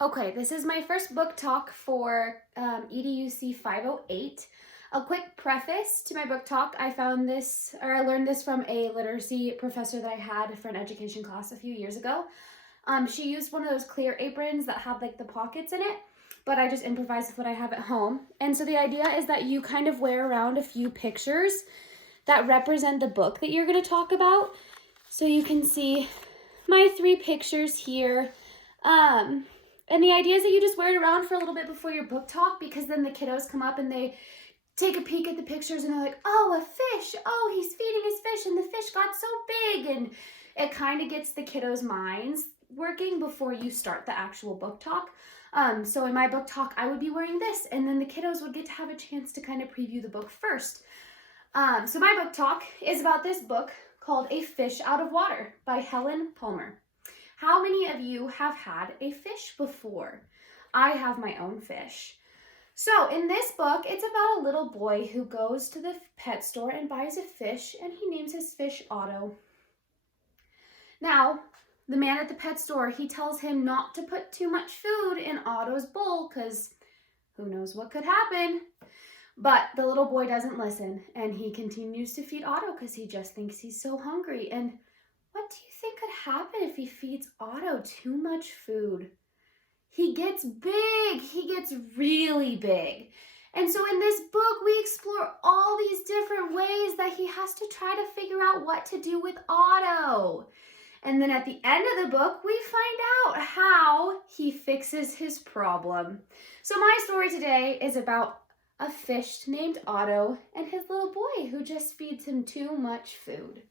Okay, this is my first book talk for EDUC508. A quick preface to my book talk. I found this, or I learned this from a literacy professor that I had for an education class a few years ago. She used one of those clear aprons that have like the pockets in it, but I just improvised with what I have at home. And so the idea is that you kind of wear around a few pictures that represent the book that you're going to talk about. So you can see my 3 pictures here. And the idea is that you just wear it around for a little bit before your book talk, because then the kiddos come up and they take a peek at the pictures and they're like, oh, a fish. Oh, he's feeding his fish and the fish got so big. And it kind of gets the kiddos' minds working before you start the actual book talk. So in my book talk, I would be wearing this, and then the kiddos would get to have a chance to kind of preview the book first. So my book talk is about this book called A Fish Out of Water by Helen Palmer. How many of you have had a fish before? I have my own fish. So in this book, it's about a little boy who goes to the pet store and buys a fish, and he names his fish Otto. Now, the man at the pet store, he tells him not to put too much food in Otto's bowl because who knows what could happen. But the little boy doesn't listen, and he continues to feed Otto because he just thinks he's so hungry. And what do you think could happen if he feeds Otto too much food? He gets big. He gets really big. And so in this book, we explore all these different ways that he has to try to figure out what to do with Otto. And then at the end of the book, we find out how he fixes his problem. So my story today is about a fish named Otto and his little boy who just feeds him too much food.